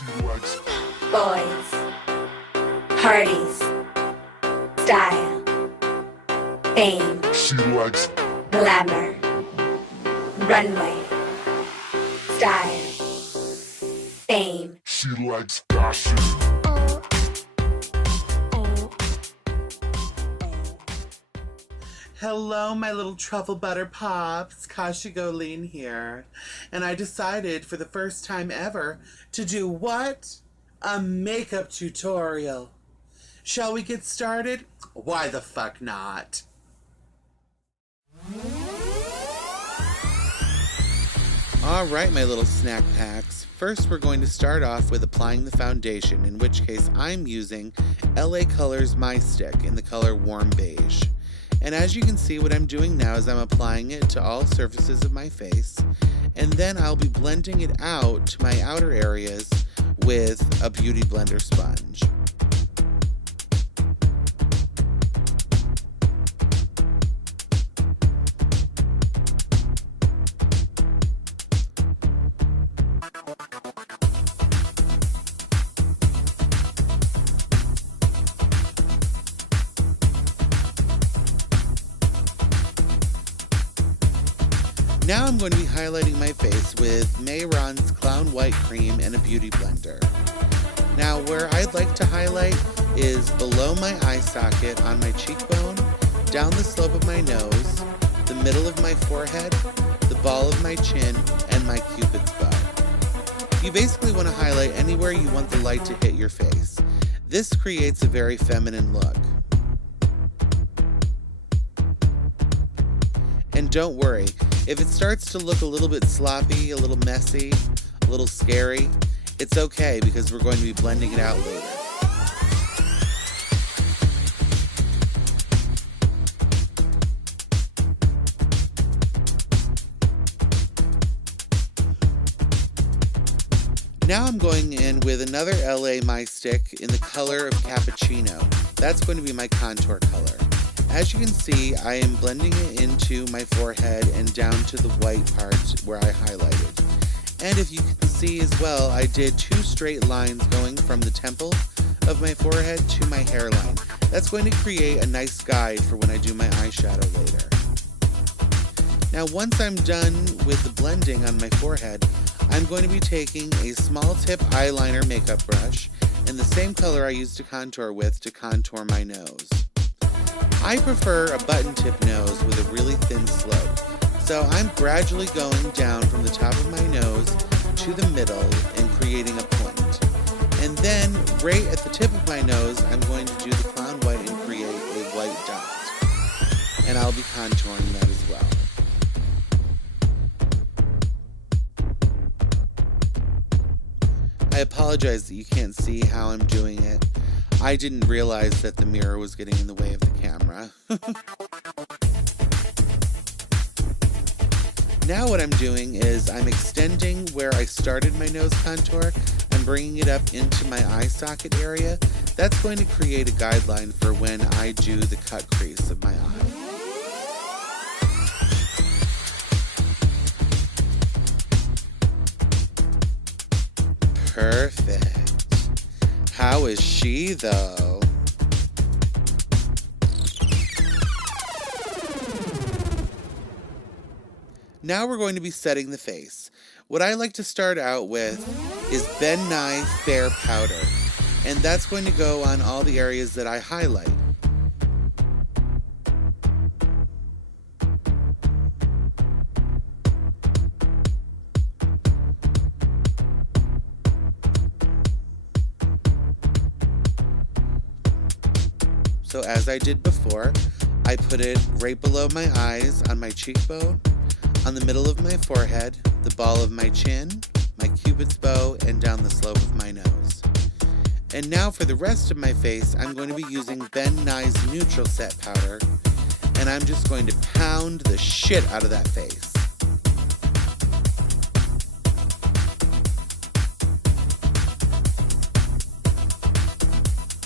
boys, parties, style, fame, glamour, runway, style, fame. She likes Kashi. Hello, my little truffle butter pops. Kashi GoLean here. And I decided for the first time ever to do what? A makeup tutorial. Shall we get started? Why the fuck not? Alright, my little snack packs. First, we're going to start off with applying the foundation, in which case I'm using LA Colors My Stick in the color Warm Beige. And as you can see, what I'm doing now is I'm applying it to all surfaces of my face, and then I'll be blending it out to my outer areas with a Beauty Blender sponge. Now I'm going to be highlighting my face with Mayron's Clown White Cream and a Beauty Blender. Now where I'd like to highlight is below my eye socket, on my cheekbone, down the slope of my nose, the middle of my forehead, the ball of my chin, and my Cupid's bow. You basically want to highlight anywhere you want the light to hit your face. This creates a very feminine look. And don't worry, if it starts to look a little bit sloppy, a little messy, a little scary, it's okay because we're going to be blending it out later. Now I'm going in with another LA My Stick in the color of Cappuccino. That's going to be my contour color. As you can see, I am blending it into my forehead and down to the white parts where I highlighted. And if you can see as well, I did two straight lines going from the temple of my forehead to my hairline. That's going to create a nice guide for when I do my eyeshadow later. Now once I'm done with the blending on my forehead, I'm going to be taking a small tip eyeliner makeup brush in the same color I used to contour with to contour my nose. I prefer a button tip nose with a really thin slope, so I'm gradually going down from the top of my nose to the middle and creating a point. And then, right at the tip of my nose, I'm going to do the clown white and create a white dot. And I'll be contouring that as well. I apologize that you can't see how I'm doing it. I didn't realize that the mirror was getting in the way of the camera. Now what I'm doing is I'm extending where I started my nose contour and bringing it up into my eye socket area. That's going to create a guideline for when I do the cut crease of my eye. Perfect. How is she, though? Now we're going to be setting the face. What I like to start out with is Ben Nye Fair Powder, and that's going to go on all the areas that I highlight. So as I did before, I put it right below my eyes, on my cheekbone, on the middle of my forehead, the ball of my chin, my Cupid's bow, and down the slope of my nose. And now for the rest of my face, I'm going to be using Ben Nye's Neutral Set Powder, and I'm just going to pound the shit out of that face.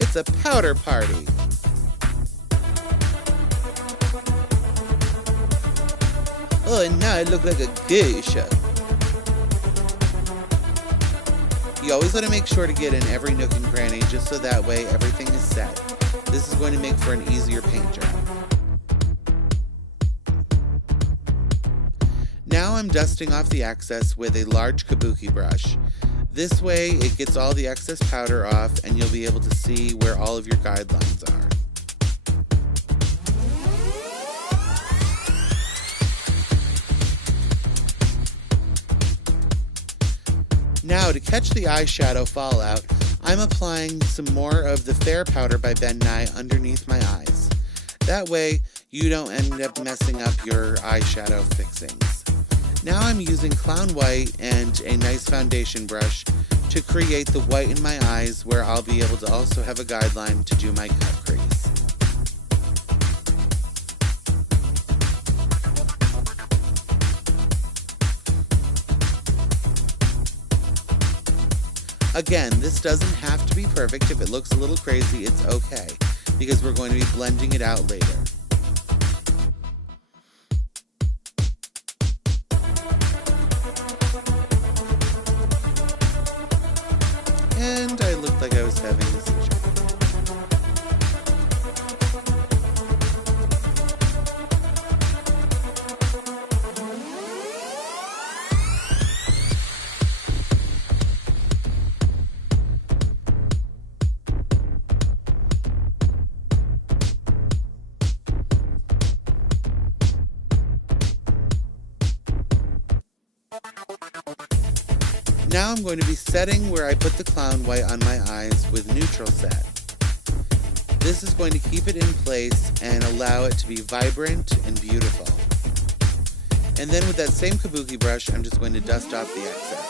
It's a powder party. Oh, and now I look like a geisha. You always want to make sure to get in every nook and cranny just so that way everything is set. This is going to make for an easier paint job. Now I'm dusting off the excess with a large kabuki brush. This way it gets all the excess powder off and you'll be able to see where all of your guidelines are. Now to catch the eyeshadow fallout, I'm applying some more of the Fair Powder by Ben Nye underneath my eyes. That way you don't end up messing up your eyeshadow fixings. Now I'm using Clown White and a nice foundation brush to create the white in my eyes where I'll be able to also have a guideline to do my cut crease. Again, this doesn't have to be perfect. If it looks a little crazy, it's okay, because we're going to be blending it out later. And I looked like I was having a seizure. Now I'm going to be setting where I put the Clown White on my eyes with neutral set. This is going to keep it in place and allow it to be vibrant and beautiful. And then with that same kabuki brush, I'm just going to dust off the excess.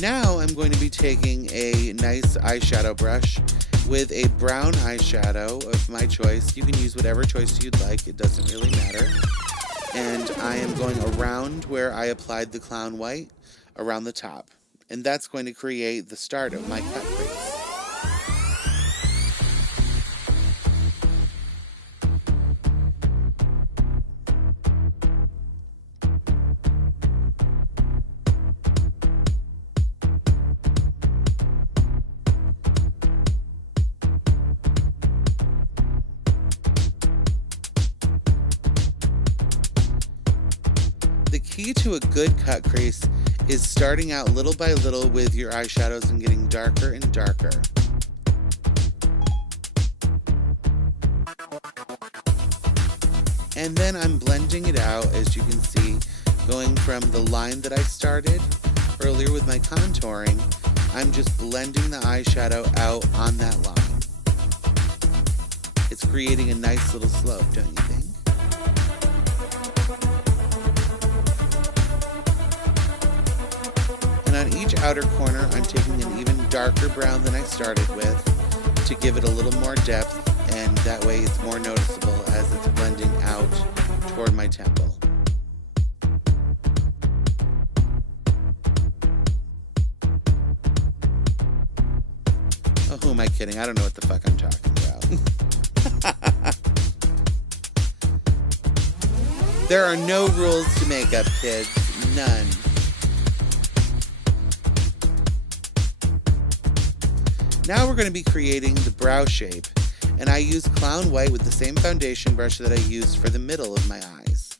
Now I'm going to be taking a nice eyeshadow brush with a brown eyeshadow of my choice. You can use whatever choice you'd like, it doesn't really matter. And I am going around where I applied the Clown White, around the top. And that's going to create the start of my cut crease. The key to a good cut crease is starting out little by little with your eyeshadows and getting darker and darker. And then I'm blending it out, as you can see, going from the line that I started earlier with my contouring. I'm just blending the eyeshadow out on that line. It's creating a nice little slope, don't you think? And on each outer corner, I'm taking an even darker brown than I started with to give it a little more depth, and that way it's more noticeable as it's blending out toward my temple. Oh, who am I kidding? I don't know what the fuck I'm talking about. There are no rules to makeup, kids. None. Now we're going to be creating the brow shape, and I use Clown White with the same foundation brush that I used for the middle of my eyes.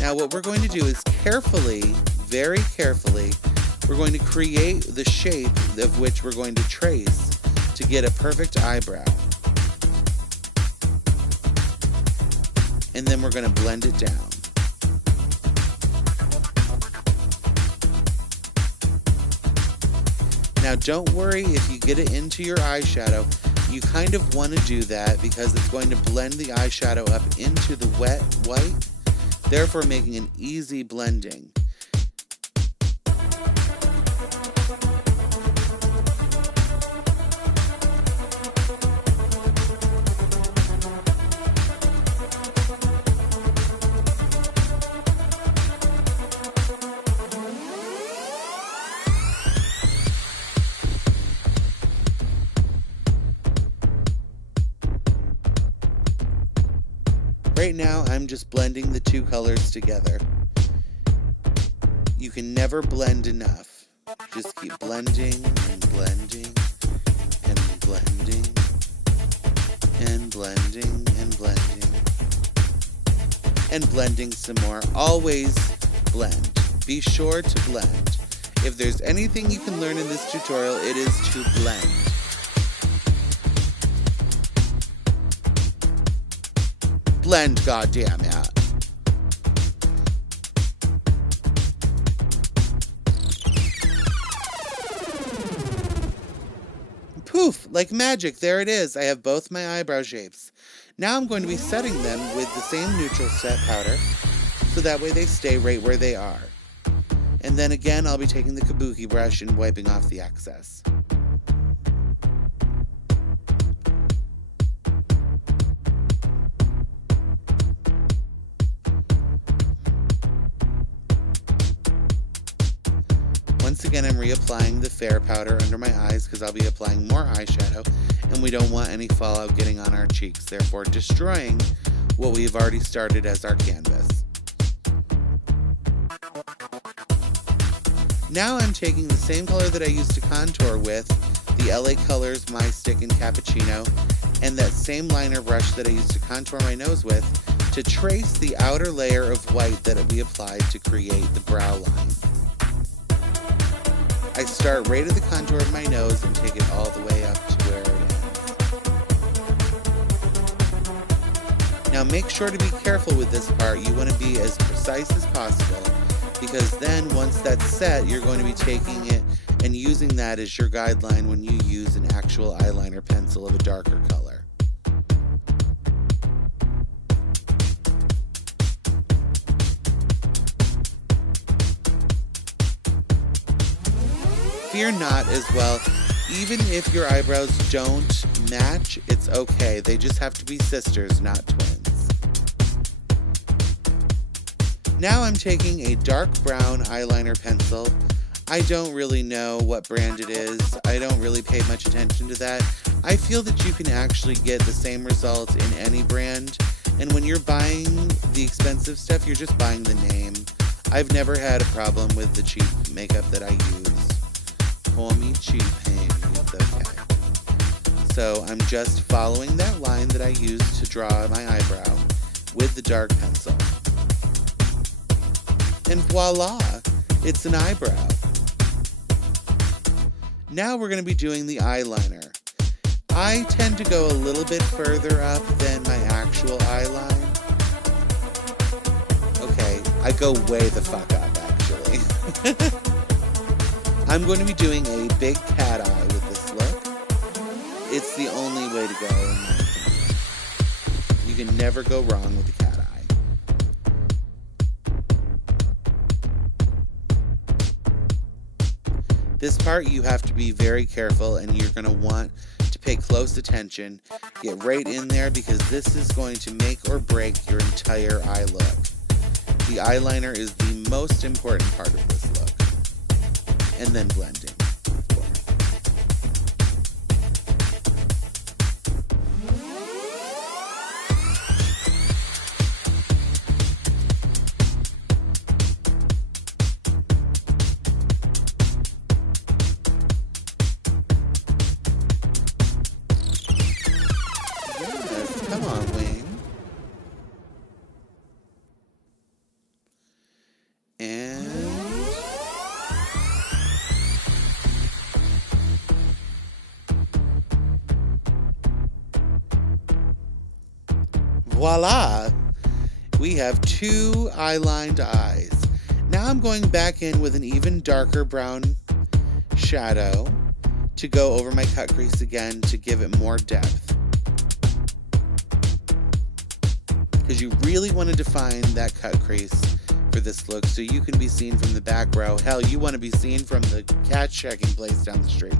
Now what we're going to do is carefully, very carefully, we're going to create the shape of which we're going to trace to get a perfect eyebrow. And then we're going to blend it down. Now don't worry if you get it into your eyeshadow. You kind of want to do that because it's going to blend the eyeshadow up into the wet white, therefore making an easy blending. Right now, I'm just blending the two colors together. You You can never blend enough. Just keep blending and blending and blending and blending and blending and blending some more. Always blend. Be sure to blend. If there's anything you can learn in this tutorial, it is to blend. Blend, goddammit. Poof, like magic, there it is. I have both my eyebrow shapes. Now I'm going to be setting them with the same neutral set powder, so that way they stay right where they are. And then again, I'll be taking the kabuki brush and wiping off the excess. Once again, I'm reapplying the fair powder under my eyes because I'll be applying more eyeshadow, and we don't want any fallout getting on our cheeks, therefore destroying what we've already started as our canvas. Now I'm taking the same color that I used to contour with, the LA Colors My Stick in Cappuccino, and that same liner brush that I used to contour my nose with, to trace the outer layer of white that we applied to create the brow line. I start right at the contour of my nose and take it all the way up to where it ends. Now make sure to be careful with this part. You want to be as precise as possible, because then once that's set, you're going to be taking it and using that as your guideline when you use an actual eyeliner pencil of a darker color. Fear not as well. Even if your eyebrows don't match, it's okay. They just have to be sisters, not twins. Now I'm taking a dark brown eyeliner pencil. I don't really know what brand it is. I don't really pay much attention to that. I feel that you can actually get the same results in any brand. And when you're buying the expensive stuff, you're just buying the name. I've never had a problem with the cheap makeup that I use. Call me cheap, hey, it's okay. So I'm just following that line that I used to draw my eyebrow with the dark pencil. And voila, it's an eyebrow. Now we're going to be doing the eyeliner. I tend to go a little bit further up than my actual eyeline. Okay, I go way the fuck up, actually. I'm going to be doing a big cat eye with this look. It's the only way to go, in my opinion. You can never go wrong with the cat eye. This part you have to be very careful, and you're going to want to pay close attention. Get right in there, because this is going to make or break your entire eye look. The eyeliner is the most important part of this look. And then blending, of course. Yes, come on, Wing. And voila! We have two eyelined eyes. Now I'm going back in with an even darker brown shadow to go over my cut crease again to give it more depth. Because you really want to define that cut crease for this look so you can be seen from the back row. Hell, you want to be seen from the cat checking place down the street.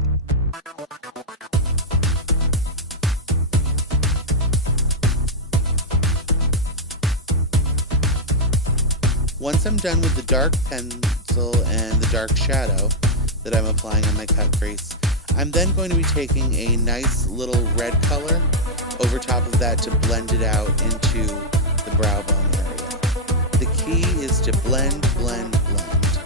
Once I'm done with the dark pencil and the dark shadow that I'm applying on my cut crease, I'm then going to be taking a nice little red color over top of that to blend it out into the brow bone area. The key is to blend, blend, blend.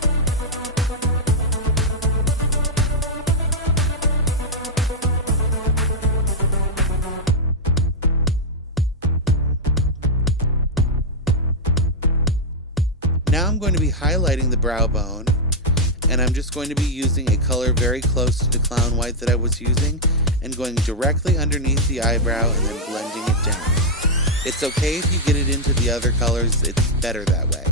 going to be highlighting the brow bone, and I'm just going to be using a color very close to the clown white that I was using and going directly underneath the eyebrow and then blending it down. It's okay if you get it into the other colors, it's better that way.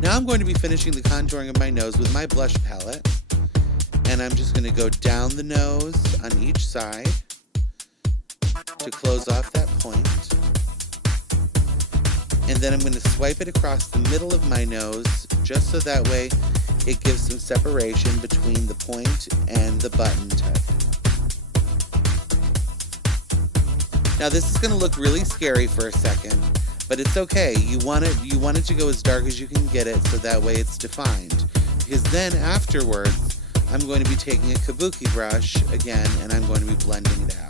Now I'm going to be finishing the contouring of my nose with my blush palette, and I'm just going to go down the nose on each side to close off that point. And then I'm going to swipe it across the middle of my nose, just so that way it gives some separation between the point and the button tip. Now this is going to look really scary for a second, but it's okay. You want it to go as dark as you can get it, so that way it's defined. Because then afterwards, I'm going to be taking a kabuki brush again, and I'm going to be blending it out.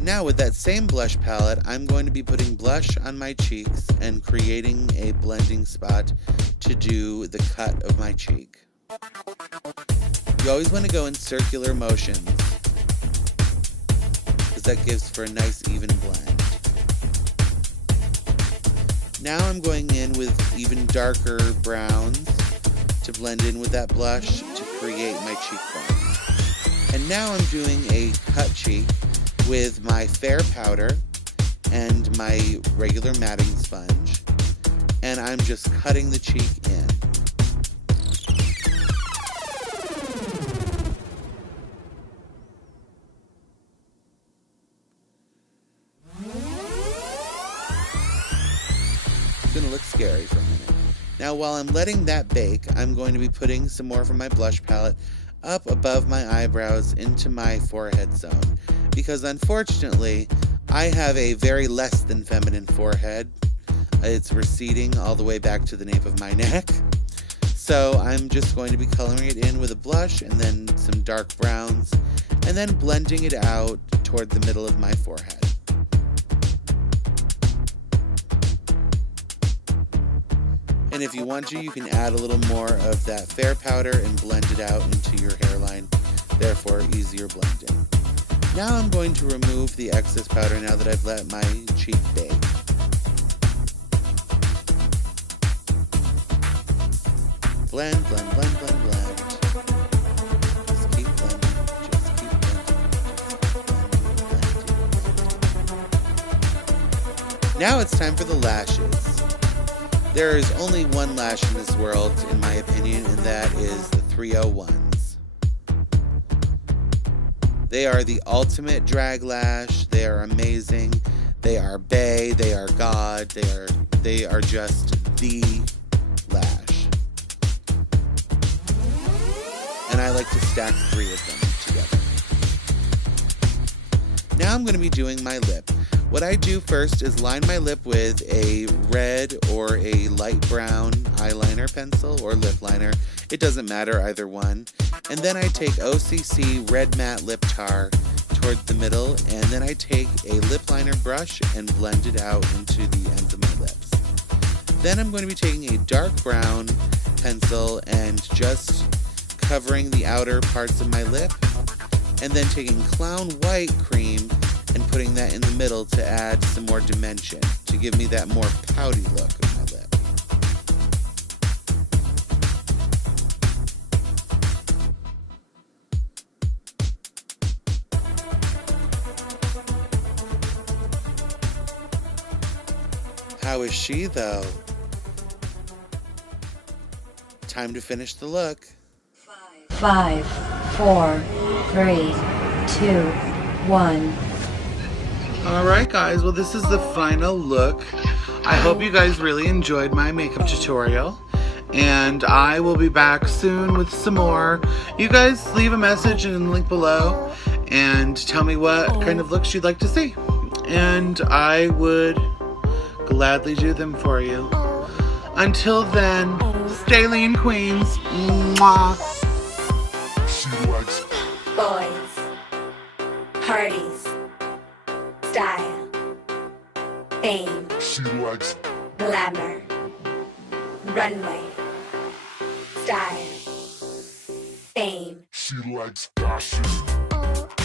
Now with that same blush palette, I'm going to be putting blush on my cheeks and creating a blending spot to do the cut of my cheek. You always want to go in circular motions, because that gives for a nice even blend. Now I'm going in with even darker browns to blend in with that blush to create my cheekbone. And now I'm doing a cut cheek with my fair powder and my regular matting sponge, and I'm just cutting the cheek in. It's gonna look scary for a minute. Now while I'm letting that bake, I'm going to be putting some more from my blush palette up above my eyebrows into my forehead zone. Because unfortunately, I have a very less than feminine forehead. It's receding all the way back to the nape of my neck. So I'm just going to be coloring it in with a blush and then some dark browns, and then blending it out toward the middle of my forehead. And if you want to, you can add a little more of that fair powder and blend it out into your hairline, therefore easier blending. Now I'm going to remove the excess powder now that I've let my cheek bake. Blend, blend, blend, blend, blend. Just keep blending, just keep blending, just keep blending. Now it's time for the lashes. There is only one lash in this world, in my opinion, and that is the 301s. They are the ultimate drag lash. They are amazing. They are bae. They are god. They are just the lash. And I like to stack 3 of them together. Now I'm going to be doing my lip. What I do first is line my lip with a red or a light brown eyeliner pencil or lip liner. It doesn't matter, either one. And then I take OCC Red Matte Lip Tar toward the middle, and then I take a lip liner brush and blend it out into the ends of my lips. Then I'm going to be taking a dark brown pencil and just covering the outer parts of my lip, and then taking clown white cream and putting that in the middle to add some more dimension, to give me that more pouty look of my lip. How is she, though? Time to finish the look. 5, 4, 3, 2, 1. Alright guys, well this is the final look. I hope you guys really enjoyed my makeup tutorial, and I will be back soon with some more. You guys leave a message in the link below and tell me what kind of looks you'd like to see, and I would gladly do them for you. Until then, stay lean, queens. Mwah. boys, parties, style, fame, She likes glamour, runway, style, fame, She likes fashion.